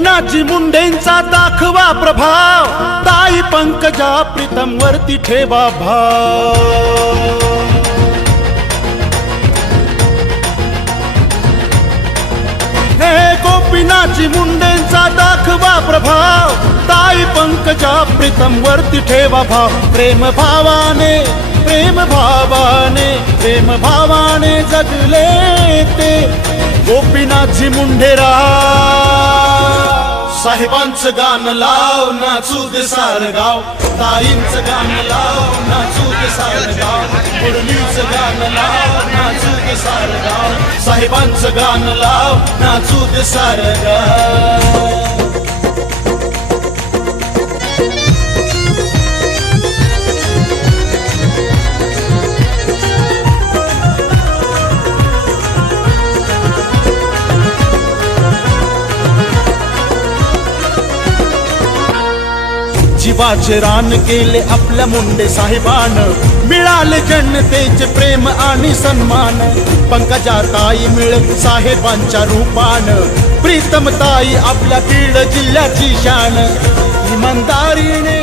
गोपीनाथजी मुंडेंचा दाखवा प्रभाव, ताई पंकजा प्रीतम वरती ठेवा भाव। हे गोपीनाथजी मुंडेंचा दाखवा प्रभाव, ताई पंकजा प्रीतम वरती ठेवा भाव। प्रेम भावाने प्रेम भावाने प्रेम भावाने जगले ते गोपीनाथजी मुंडेराव। साहेबांचं गाणं लाव नाचू दे सारं गाव, ताईंचं गाणं लाव नाचू दे सारं गाव, मुरलीचं गाणं लाव नाचू दे सारं गाव, साहेबांचं गाणं लाव नाचू दे सारं गाव। जीवाचे रान केले आपल्या मुंडे साहेबानं, मिळाले जनतेचे प्रेम आणि सन्मान। पंकजा ताई मिळत साहेबांच्या रूपानं, प्रीतम ताई आपल्या बीड जिल्ह्याची शान। इमानदारीने